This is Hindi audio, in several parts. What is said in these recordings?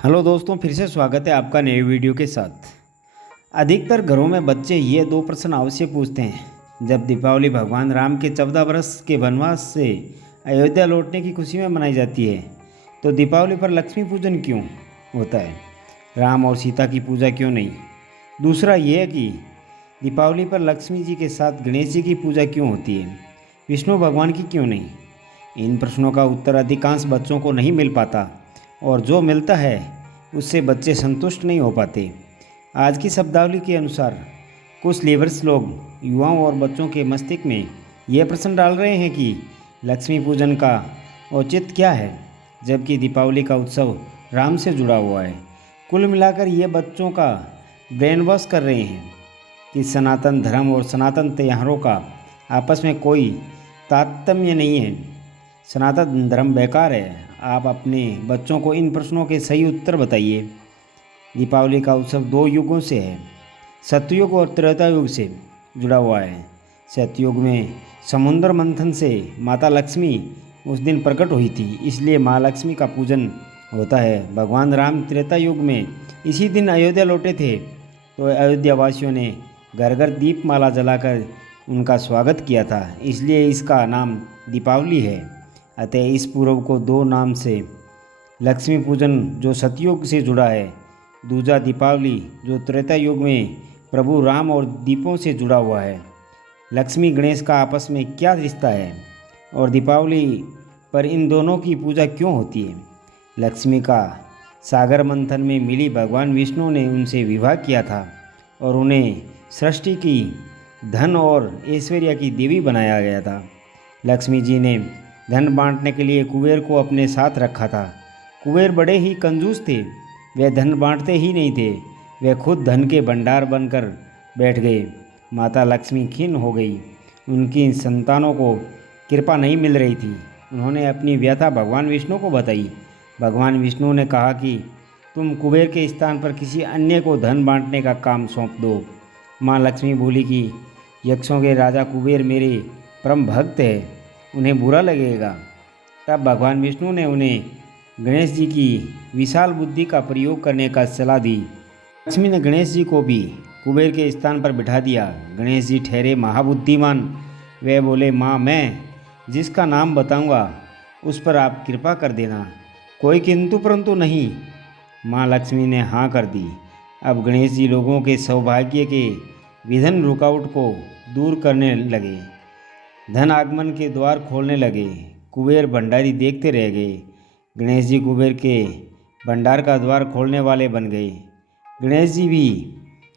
हेलो दोस्तों, फिर से स्वागत है आपका नए वीडियो के साथ। अधिकतर घरों में बच्चे ये दो प्रश्न अवश्य पूछते हैं। जब दीपावली भगवान राम के 14 वर्ष के वनवास से अयोध्या लौटने की खुशी में मनाई जाती है, तो दीपावली पर लक्ष्मी पूजन क्यों होता है? राम और सीता की पूजा क्यों नहीं? दूसरा ये कि दीपावली पर लक्ष्मी जी के साथ गणेश जी की पूजा क्यों होती है, विष्णु भगवान की क्यों नहीं? इन प्रश्नों का उत्तर अधिकांश बच्चों को नहीं मिल पाता, और जो मिलता है उससे बच्चे संतुष्ट नहीं हो पाते। आज की शब्दावली के अनुसार कुछ लेबर्स लोग युवाओं और बच्चों के मस्तिष्क में यह प्रश्न डाल रहे हैं कि लक्ष्मी पूजन का औचित्य क्या है, जबकि दीपावली का उत्सव राम से जुड़ा हुआ है। कुल मिलाकर ये बच्चों का ब्रेन वॉश कर रहे हैं कि सनातन धर्म और सनातन त्योहारों का आपस में कोई तारतम्य नहीं है। सनातन धर्म बेकार है। आप अपने बच्चों को इन प्रश्नों के सही उत्तर बताइए। दीपावली का उत्सव दो युगों से है, सतयुग और त्रेता युग से जुड़ा हुआ है। सतयुग में समुद्र मंथन से माता लक्ष्मी उस दिन प्रकट हुई थी, इसलिए माँ लक्ष्मी का पूजन होता है। भगवान राम त्रेता युग में इसी दिन अयोध्या लौटे थे, तो अयोध्या वासियों ने घर घर दीपमाला जलाकर उनका स्वागत किया था, इसलिए इसका नाम दीपावली है। अतः इस पूर्व को दो नाम से लक्ष्मी पूजन जो सतयुग से जुड़ा है, दूजा दीपावली जो त्रेता युग में प्रभु राम और दीपों से जुड़ा हुआ है। लक्ष्मी गणेश का आपस में क्या रिश्ता है, और दीपावली पर इन दोनों की पूजा क्यों होती है? लक्ष्मी का सागर मंथन में मिली भगवान विष्णु ने उनसे विवाह किया था और उन्हें सृष्टि की धन और ऐश्वर्य की देवी बनाया गया था। लक्ष्मी जी ने धन बांटने के लिए कुबेर को अपने साथ रखा था। कुबेर बड़े ही कंजूस थे, वे धन बांटते ही नहीं थे, वे खुद धन के भंडार बनकर बैठ गए। माता लक्ष्मी खिन्न हो गई, उनकी संतानों को कृपा नहीं मिल रही थी। उन्होंने अपनी व्यथा भगवान विष्णु को बताई। भगवान विष्णु ने कहा कि तुम कुबेर के स्थान पर किसी अन्य को धन बांटने का काम सौंप दो। माँ लक्ष्मी बोली कि यक्षों के राजा कुबेर मेरे परम भक्त है, उन्हें बुरा लगेगा। तब भगवान विष्णु ने उन्हें गणेश जी की विशाल बुद्धि का प्रयोग करने का सलाह दी। लक्ष्मी ने गणेश जी को भी कुबेर के स्थान पर बिठा दिया। गणेश जी ठहरे महाबुद्धिमान। वे बोले, माँ मैं जिसका नाम बताऊंगा उस पर आप कृपा कर देना, कोई किंतु परंतु नहीं। माँ लक्ष्मी ने हाँ कर दी। अब गणेश जी लोगों के सौभाग्य के विघ्न रुकावट को दूर करने लगे, धन आगमन के द्वार खोलने लगे। कुबेर भंडारी देखते रह गए। गणेश जी कुबेर के भंडार का द्वार खोलने वाले बन गए। गणेश जी भी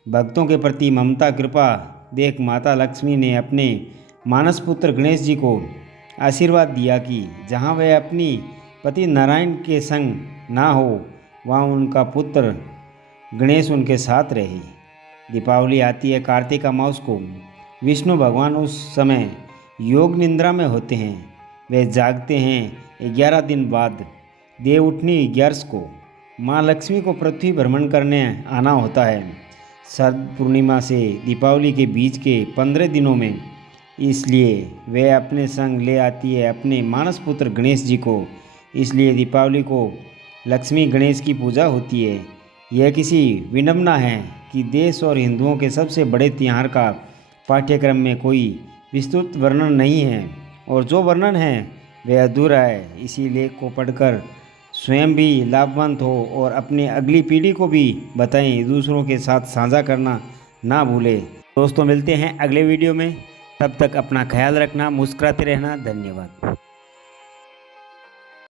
भक्तों के प्रति ममता कृपा देख माता लक्ष्मी ने अपने मानस पुत्र गणेश जी को आशीर्वाद दिया कि जहाँ वह अपनी पति नारायण के संग ना हो, वहाँ उनका पुत्र गणेश उनके साथ रहे। दीपावली आती है कार्तिक अमावस को। विष्णु भगवान उस समय योग निद्रा में होते हैं। वे जागते हैं 11 दिन बाद, देव उठनी 11 को। माँ लक्ष्मी को पृथ्वी भ्रमण करने आना होता है शरद पूर्णिमा से दीपावली के बीच के 15 दिनों में, इसलिए वे अपने संग ले आती है अपने मानस पुत्र गणेश जी को। इसलिए दीपावली को लक्ष्मी गणेश की पूजा होती है। यह किसी विडंबना है कि देश और हिंदुओं के सबसे बड़े त्यौहार का पाठ्यक्रम में कोई विस्तृत वर्णन नहीं है, और जो वर्णन है वह अधूरा है। इसी लेख को पढ़कर स्वयं भी लाभवंत हो और अपनी अगली पीढ़ी को भी बताएं। दूसरों के साथ साझा करना ना भूलें। दोस्तों, मिलते हैं अगले वीडियो में। तब तक अपना ख्याल रखना, मुस्कुराते रहना। धन्यवाद।